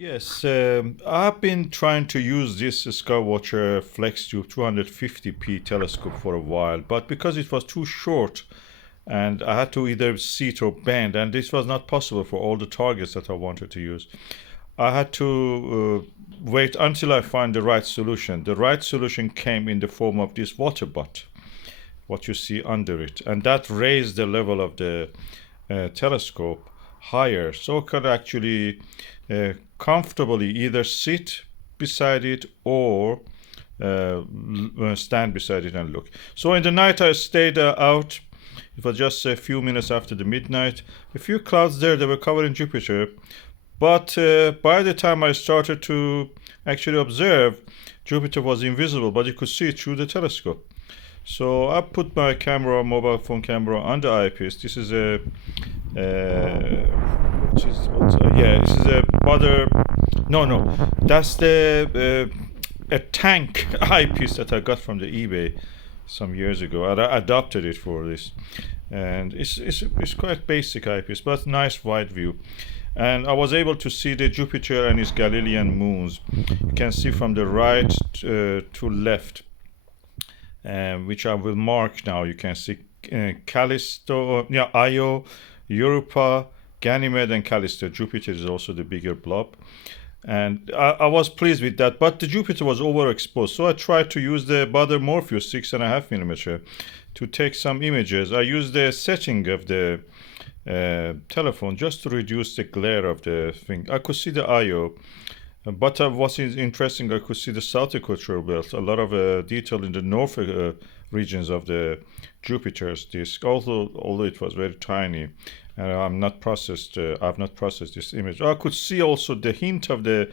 Yes, I've been trying to use this Skywatcher Flextube 250P telescope for a while, but because it was too short and I had to either sit or bend, and this was not possible for all the targets that I wanted to use, I had to wait until I find the right solution. The right solution came in the form of this water butt, what you see under it, and that raised the level of the telescope higher, so I could actually comfortably either sit beside it or stand beside it and look. So in the night I stayed out. It was just a few minutes after the midnight. A few clouds there, they were covering Jupiter, but by the time I started to actually observe, Jupiter was invisible, but you could see it through the telescope. So I put my camera, mobile phone camera, on the eyepiece. This is a this is a Baader. No, that's the a tank eyepiece that I got from the eBay some years ago. I adopted it for this, and it's quite basic eyepiece, but nice wide view. And I was able to see the Jupiter and its Galilean moons. You can see from the right to left, which I will mark now. You can see Callisto, Io, Europa, Ganymede, and Callisto. Jupiter is also the bigger blob. And I was pleased with that, but the Jupiter was overexposed. So I tried to use the Baader Morpheus 6.5mm to take some images. I used the setting of the telephone just to reduce the glare of the thing. I could see the Io. But what's interesting, I could see the south equatorial belt, a lot of detail in the north regions of the Jupiter's disk, although it was very tiny. I've not processed this image. I could see also the hint of the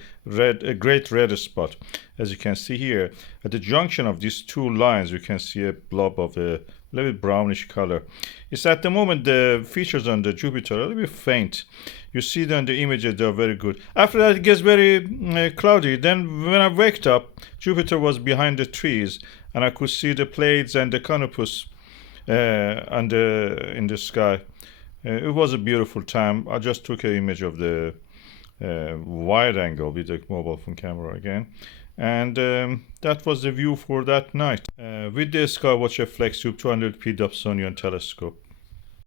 great red spot. As you can see here, at the junction of these two lines, you can see a blob of a little bit brownish color. It's at the moment the features on the Jupiter are a little bit faint. You see them in the images, they're very good. After that, it gets very cloudy. Then when I waked up, Jupiter was behind the trees, and I could see the Pleiades and the Canopus in the sky. It was a beautiful time. I just took an image of the wide angle with the mobile phone camera again. And that was the view for that night with the Skywatcher Flextube 250P Dobsonian telescope.